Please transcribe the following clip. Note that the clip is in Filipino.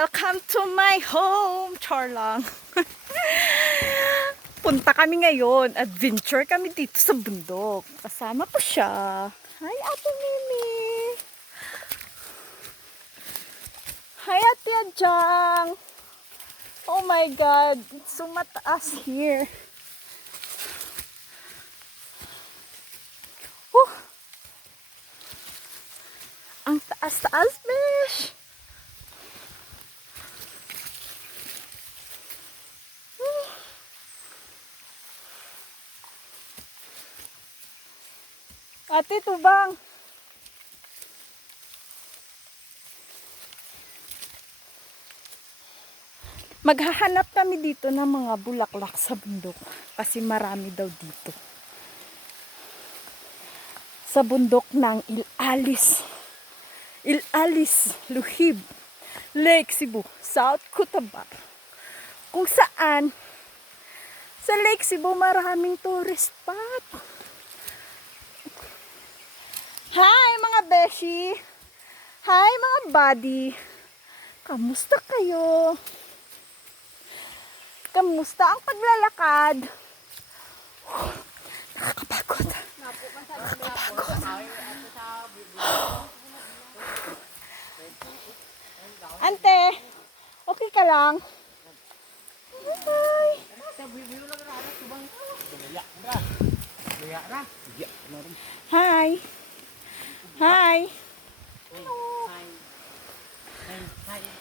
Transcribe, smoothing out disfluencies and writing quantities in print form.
Welcome to my home! Char lang. Punta kami ngayon. Adventure kami dito sa bundok. Kasama ko siya. Hi, Ate Mimi! Hi, Ate Adjang! Oh my God! It's so mataas here. Whew. Ang taas-taas, besh! Ate, tubang. Maghahanap kami dito ng mga bulaklak sa bundok. Kasi marami daw dito. Sa bundok ng Ilalis. Ilalis, Luhib, Lake Cebu, South Cotabato. Kung saan, sa Lake Cebu maraming tourist spot. Hi mga beshi! Hi mga buddy! Kamusta kayo? Kamusta ang paglalakad? Nakakapagod. Nakakapagod. Ante, okay ka lang? Hi. Hi. Hi. Hi.